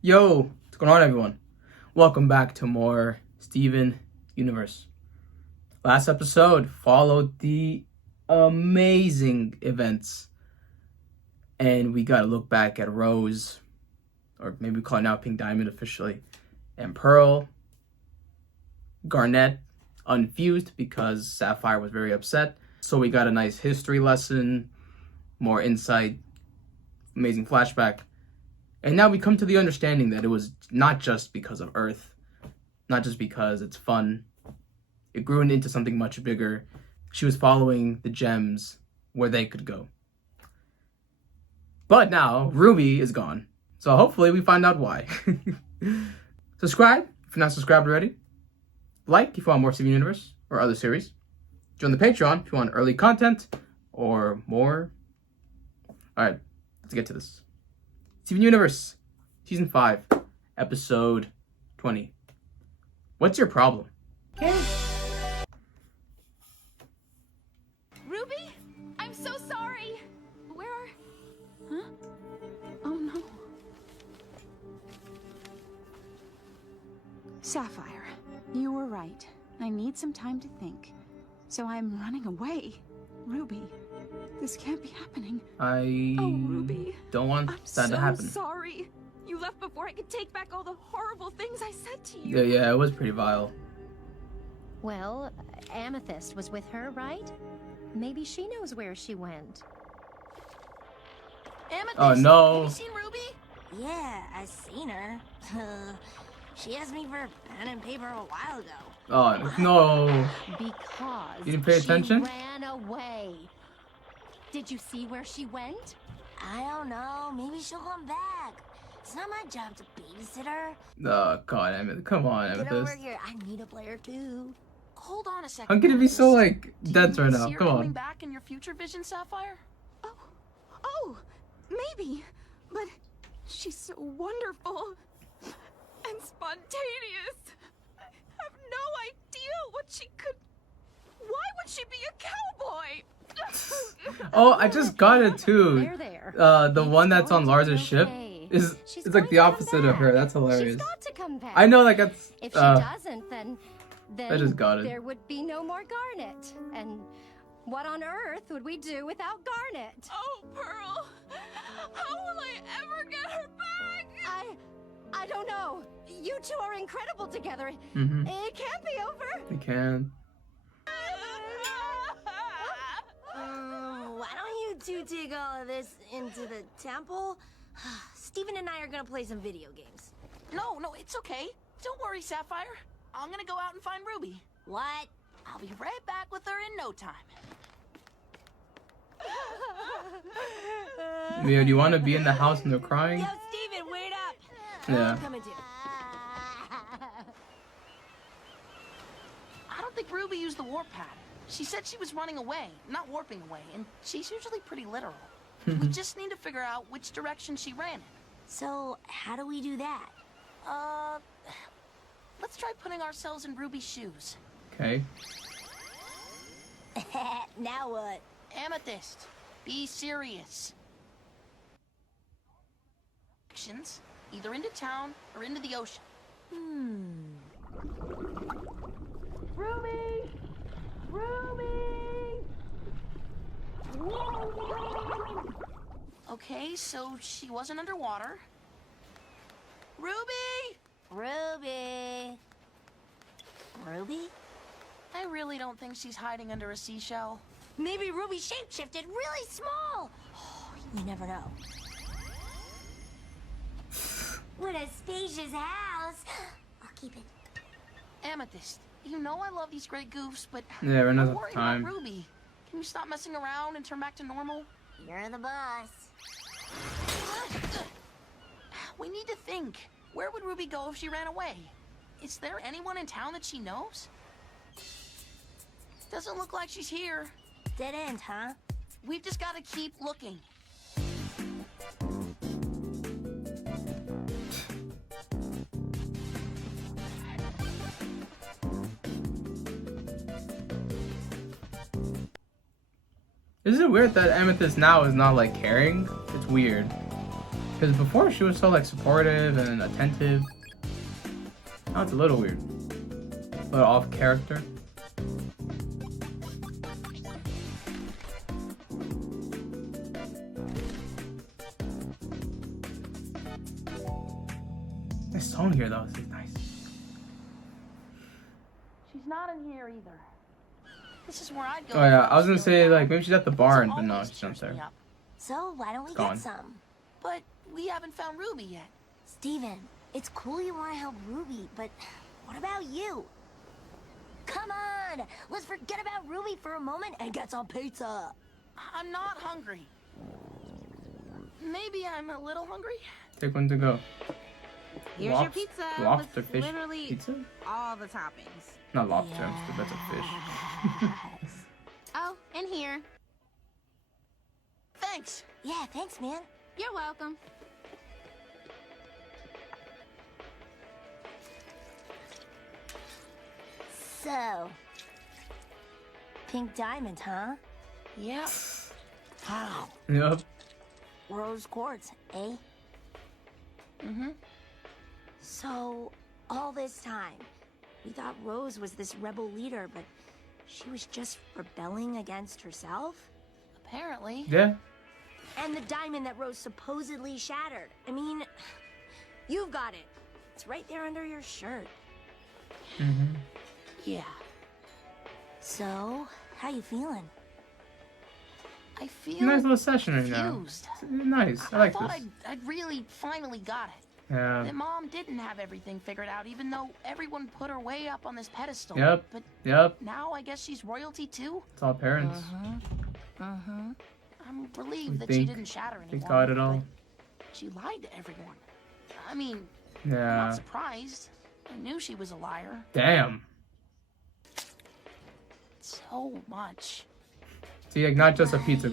Yo, what's going on, everyone? Welcome back to more Steven Universe. Last episode followed the amazing events, and we got to look back at Rose, or maybe we call it now Pink Diamond officially, and Pearl, Garnet, unfused because Sapphire was very upset. So we got a nice history lesson, more insight, amazing flashback. And now we come to the understanding that it was not just because of Earth, not just because it's fun. It grew into something much bigger. She was following the gems where they could go. But now, Ruby is gone. So hopefully we find out why. Subscribe if you're not subscribed already. Like if you want more Steven Universe or other series. Join the Patreon if you want early content or more. Alright, let's get to this. Steven Universe, Season 5, Episode 20. What's your problem? Ruby? I'm so sorry! Where are... Huh? Oh no. Sapphire, you were right. I need some time to think. So I'm running away. Ruby, this can't be happening. Ruby. Don't want that to happen. I'm so sorry. You left before I could take back all the horrible things I said to you. Yeah, it was pretty vile. Well, Amethyst was with her, right? Maybe she knows where she went. Amethyst, Oh no. have you seen Ruby? Yeah, I seen her. She asked me for pen and paper a while ago. Oh no. Because You didn't pay attention? she ran away. Did you see where she went? I don't know. Maybe she'll come back. It's not my job to babysit her. Oh god, Amethyst. Come on, Get over Amethyst. here. I need a player too. Hold on a second. I'm gonna be so like Do dense you right see now. her Come coming on. back in your future vision, Sapphire? Oh, maybe. But she's so wonderful and spontaneous. I have no idea what she could... Why would she be a cowboy? Oh, I just got it too. There. The one that's on Lars's ship is She's it's like going the to come opposite of her. back. That's hilarious. She's got to come back. I know, like that's If she doesn't, then I just got it. there would be no more Garnet. And what on earth would we do without Garnet? Oh, Pearl. How will I ever get her back? I don't know. You two are incredible together. Mm-hmm. It can't be over. You can. Why don't you two take all of this into the temple? Steven and I are gonna play some video games. No, it's okay. Don't worry, Sapphire. I'm gonna go out and find Ruby. What? I'll be right back with her in no time. Mia, do you want to be in the house and they're crying? Yo, Steven, wait up. Yeah. I'm coming too. I don't think Ruby used the warp pad. She said she was running away, not warping away, and she's usually pretty literal. We just need to figure out which direction she ran in. So, how do we do that? Let's try putting ourselves in Ruby's shoes. Okay. Now what? Amethyst, be serious. Actions, either into town or into the ocean. Ruby! Ruby! Okay, so she wasn't underwater. Ruby! Ruby. Ruby? I really don't think she's hiding under a seashell. Maybe Ruby shapeshifted really small. Oh, you never know. What a spacious house. I'll keep it. Amethyst, you know I love these great goofs, but Yeah, we're I'm not worried time. about Ruby. Can you stop messing around and turn back to normal? You're the boss. We need to think. Where would Ruby go if she ran away? Is there anyone in town that she knows? Doesn't look like she's here. Dead end, huh? We've just got to keep looking. Isn't it weird that Amethyst now is not like caring? It's weird. Because before she was so like supportive and attentive. Now it's a little weird. A little off character. This song here though is nice. She's not in here either. This is where I'd go. Oh yeah, I was gonna say like maybe she's at the barn, but no, she's not there. So why don't we Gone. get some? But we haven't found Ruby yet. Steven, it's cool you want to help Ruby, but what about you? Come on, let's forget about Ruby for a moment and get some pizza. I'm not hungry. Maybe I'm a little hungry. Take one to go. Here's your pizza Lobster with fish literally pizza? all the toppings. Not lobster, that's a fish. Oh, and here. Thanks. Yeah, thanks, man. You're welcome. So, pink diamond, huh? Yep. Wow. Yep. Rose quartz, eh? Mm-hmm. So, all this time, we thought Rose was this rebel leader, but she was just rebelling against herself? Apparently. Yeah. And the diamond that Rose supposedly shattered. I mean, you've got it. It's right there under your shirt. Mm-hmm. Yeah. So, how you feeling? I feel Nice little session right now. confused. It's nice. I I like thought this. I'd really finally got it. Yeah. That Mom didn't have everything figured out, even though everyone put her way up on this pedestal. Yep. But Yep. now I guess she's royalty too. It's all parents. I'm relieved We that she think didn't shatter They anyone. got it all. but she lied to everyone. I mean, I'm not Yeah. surprised. I knew she was a liar. Damn. So much. See, like not just a pizza,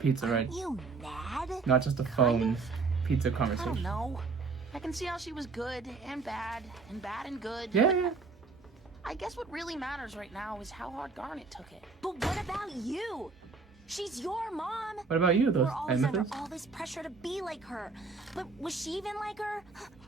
pizza, right? Aren't you mad? Not just a phone pizza I don't conversation. know. I can see how she was good and bad and good. Yeah, but yeah. I guess what really matters right now is how hard Garnet took it. But what about you? She's your mom. What about you, though, We're always under Amethyst? all this pressure to be like her. But was she even like her?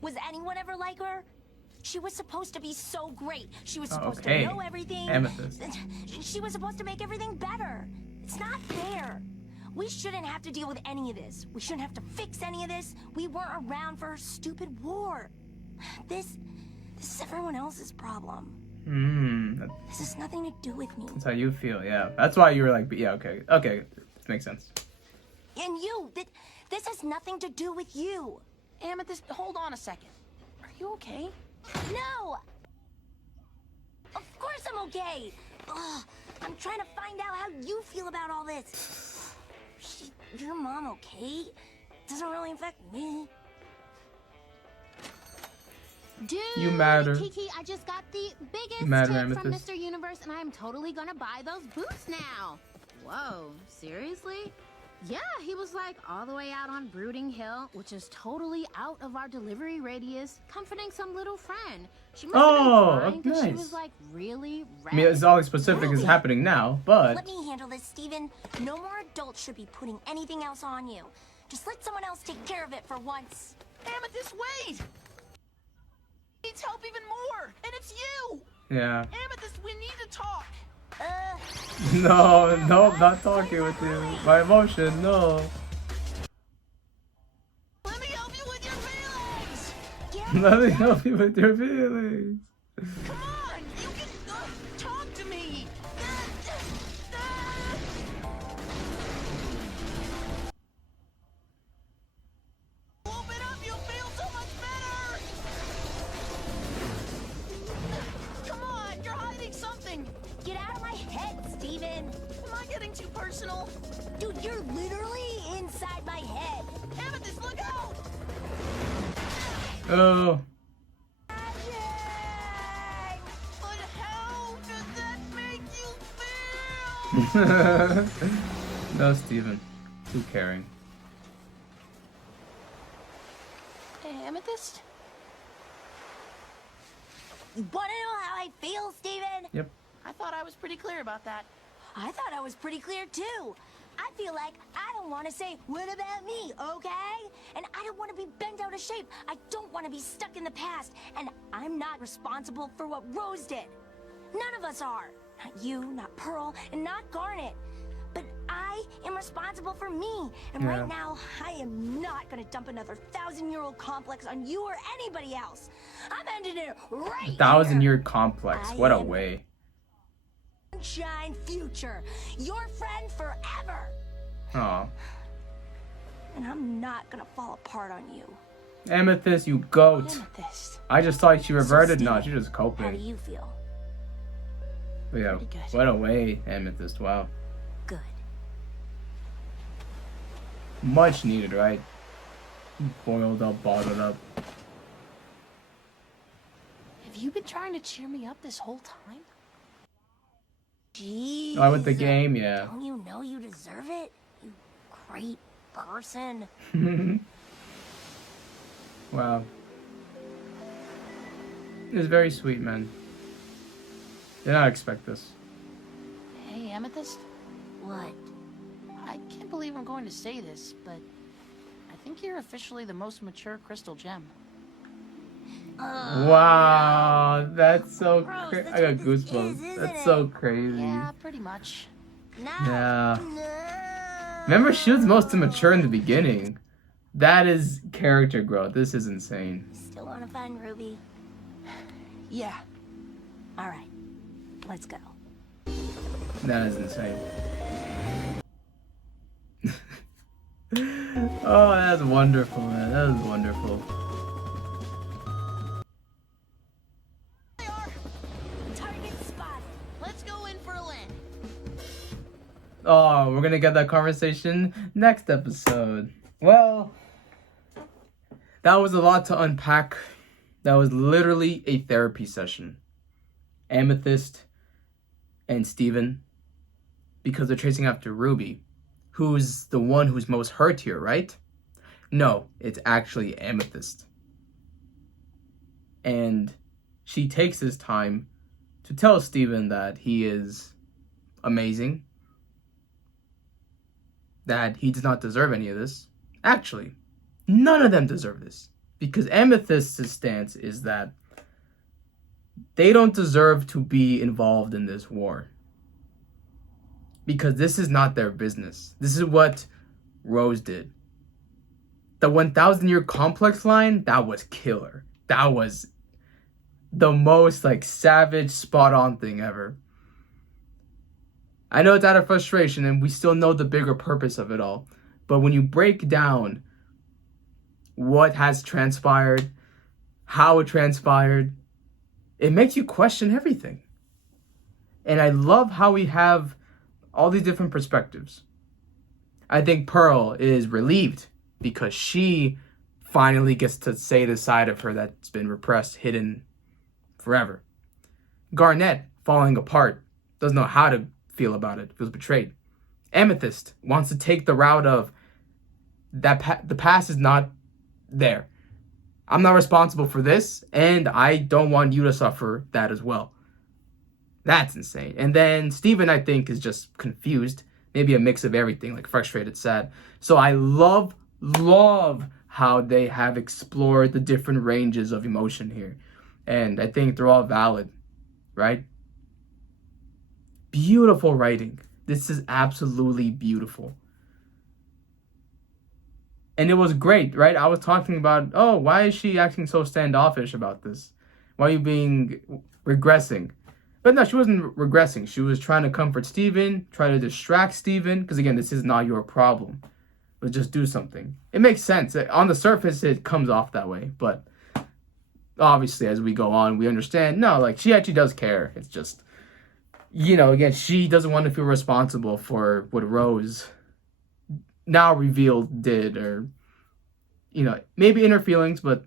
Was anyone ever like her? She was supposed to be so great. She was supposed okay. to know everything. Amethyst. She was supposed to make everything better. It's not fair. We shouldn't have to deal with any of this. We shouldn't have to fix any of this. We weren't around for her stupid war. This is everyone else's problem. This has nothing to do with me. That's how you feel, yeah. That's why you were like, yeah, okay. Okay, makes sense. And you, this has nothing to do with you. Amethyst, hold on a second. Are you okay? No! Of course I'm okay. Ugh, I'm trying to find out how you feel about all this. Your mom okay? Doesn't really affect me. Dude, You matter. Kiki, I just got the biggest matter, tip from Amethyst. Mr. Universe, and I'm totally gonna buy those boots now. Whoa, seriously? Yeah, he was like all the way out on Brooding Hill, which is totally out of our delivery radius, comforting some little friend. She must have been crying 'cause she nice. was like really red. I mean, it's all specific is happening now, but Let me handle this, Steven. No more adults should be putting anything else on you. Just let someone else take care of it for once. Amethyst, wait! Needs help even more, and it's you! yeah. Amethyst, we need to talk. No, not talking with you. My emotion, no. Let me help you with your feelings! Let me help you with your feelings. Come on, you can talk to me. Open up, you'll feel so much better. Come on, you're hiding something. Get out of my head, Steven. Am I getting too personal? Dude, you're literally inside my head. Amethyst, look out! Oh. But how does that make you feel? No, Steven. Too caring. Hey, Amethyst? You wanna know how I feel, Steven? Yep. I thought I was pretty clear about that. I thought I was pretty clear too. I feel like I don't want to say, what about me, okay? And I don't want to be bent out of shape. I don't want to be stuck in the past. And I'm not responsible for what Rose did. None of us are. Not you, not Pearl, and not Garnet. But I am responsible for me. And right now, I am not going to dump another 1,000-year-old complex on you or anybody else. I'm ending it right 1,000-year complex. What a way. Sunshine Future. Your friend forever. Aw. And I'm not going to fall apart on you. Amethyst, you goat. Amethyst. I just thought she reverted. No, she's just How do coping. you feel? But yeah, Pretty good. what a way, Amethyst. Wow. Good. Much needed, right? Boiled up, bottled up. Have you been trying to cheer me up this whole time? Jeez. Oh, with the game, yeah. Don't you know you deserve it? You great person. Wow. It was very sweet, man. Did not expect this. Hey, Amethyst. What? I can't believe I'm going to say this, but I think you're officially the most mature crystal gem. Wow, that's so Gross, crazy. that's I got what this goosebumps. is, isn't That's it? so crazy. Yeah, pretty much. No. Yeah. No. Remember, she was most immature in the beginning. That is character growth. This is insane. Still want to find Ruby? Yeah. All right. Let's go. That is insane. Oh, that's wonderful, man. That is wonderful. Target spotted. Let's go in for a landing. Oh, we're gonna get that conversation next episode. Well, that was a lot to unpack. That was literally a therapy session. Amethyst and Steven, because they're chasing after Ruby, who's the one who's most hurt here, right? No, it's actually Amethyst. And she takes this time to tell Steven that he is amazing, that he does not deserve any of this. Actually, none of them deserve this, because Amethyst's stance is that they don't deserve to be involved in this war, because this is not their business. This is what Rose did. The 1,000-year complex line, that was killer. That was the most savage, spot-on thing ever. I know it's out of frustration, and we still know the bigger purpose of it all. But when you break down what has transpired, how it transpired, it makes you question everything. And I love how we have all these different perspectives. I think Pearl is relieved because she finally gets to say the side of her that's been repressed, hidden forever. Garnet, falling apart, doesn't know how to feel about it, feels betrayed. Amethyst wants to take the route of that the past is not there. I'm not responsible for this, and I don't want you to suffer that as well. That's insane. And then Steven, I think, is just confused. Maybe a mix of everything, frustrated, sad. So I love how they have explored the different ranges of emotion here. And I think they're all valid, right? Beautiful writing. This is absolutely beautiful. And it was great, right? I was talking about, oh, why is she acting so standoffish about this? Why are you regressing? But no, she wasn't regressing. She was trying to comfort Steven, try to distract Steven, because again, this is not your problem. But just do something. It makes sense. On the surface, it comes off that way. But obviously, as we go on, we understand, no, she actually does care. It's just, again, she doesn't want to feel responsible for what Rose now revealed did, or maybe inner feelings, but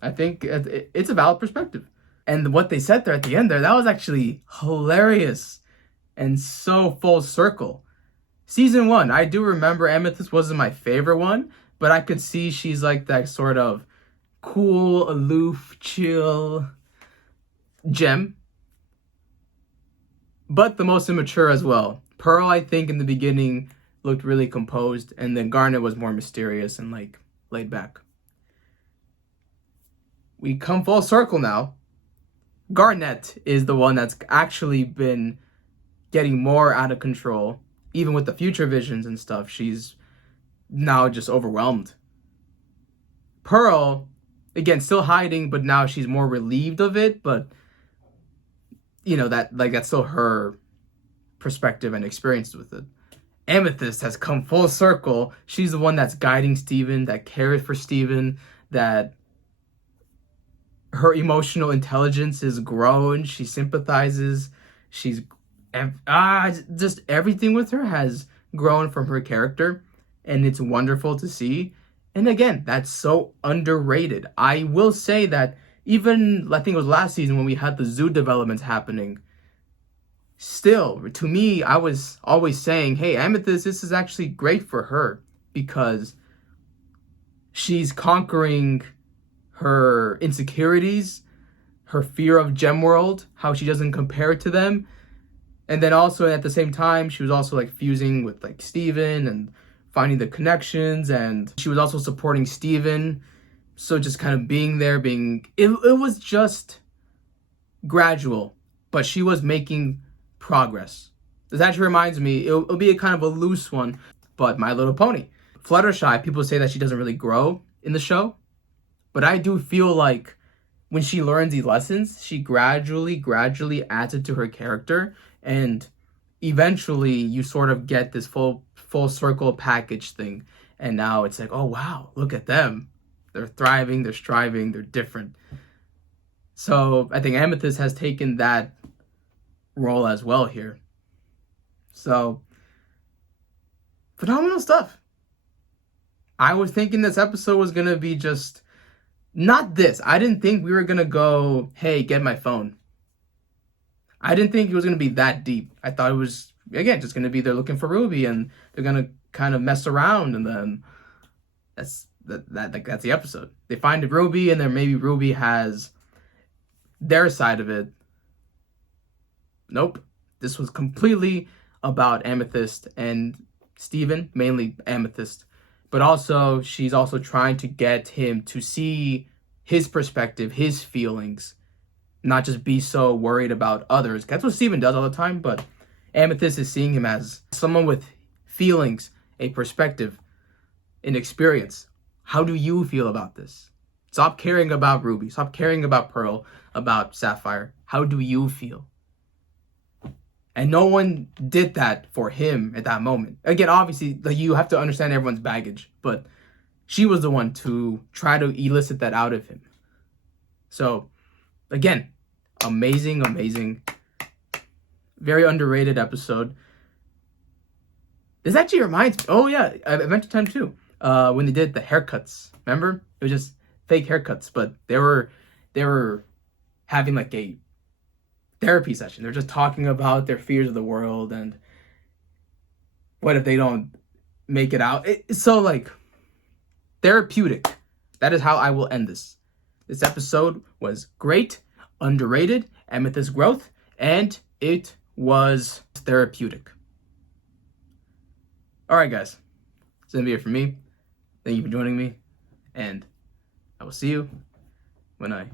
I think it's a valid perspective. And what they said there at the end there, that was actually hilarious and so full circle. Season 1, I do remember Amethyst wasn't my favorite one, but I could see she's that sort of cool, aloof, chill gem, but the most immature as well. Pearl, I think in the beginning, looked really composed, and then Garnet was more mysterious and like laid back. We come full circle now. Garnet is the one that's actually been getting more out of control. Even with the future visions and stuff, she's now just overwhelmed. Pearl, again, still hiding, but now she's more relieved of it. But you know, that's still her perspective and experience with it. Amethyst has come full circle. She's the one that's guiding Steven, that cares for Steven, that her emotional intelligence is grown. She sympathizes. Just everything with her has grown from her character, and it's wonderful to see. And again, that's so underrated. I will say that even, I think it was last season when we had the zoo developments happening, still, to me, I was always saying, hey, Amethyst, this is actually great for her because she's conquering her insecurities, her fear of Gemworld, how she doesn't compare to them. And then also at the same time, she was also like fusing with like Steven and finding the connections, and she was also supporting Steven. So just kind of being there, it was just gradual, but she was making progress. This actually reminds me, it'll be a kind of a loose one, but My Little Pony. Fluttershy, people say that she doesn't really grow in the show, but I do feel like when she learns these lessons, she gradually adds it to her character, and eventually you sort of get this full circle package thing. And now it's like, oh wow, look at them. They're thriving, they're striving, they're different. So I think Amethyst has taken that role as well here. So phenomenal stuff. I was thinking this episode was gonna be just not this. I didn't think we were gonna go, hey, get my phone. I didn't think it was gonna be that deep. I thought it was, again, just gonna be they're looking for Ruby and they're gonna kind of mess around, and then that's the episode. They find Ruby, and then maybe Ruby has their side of it. Nope. This was completely about Amethyst and Steven, mainly Amethyst. But also, she's also trying to get him to see his perspective, his feelings, not just be so worried about others. That's what Steven does all the time, but Amethyst is seeing him as someone with feelings, a perspective, an experience. How do you feel about this? Stop caring about Ruby. Stop caring about Pearl, about Sapphire. How do you feel? And no one did that for him at that moment. Again, obviously, like, you have to understand everyone's baggage, but she was the one to try to elicit that out of him. So, again, amazing, very underrated episode. This actually reminds me, oh yeah, Adventure Time 2, when they did the haircuts. Remember? It was just fake haircuts, but they were having like a therapy session. They're just talking about their fears of the world and what if they don't make it out. It's so like therapeutic. That is how I will end this. This episode was great, underrated, Amethyst growth, and it was therapeutic. Alright guys, that's gonna be it for me. Thank you for joining me, and I will see you when I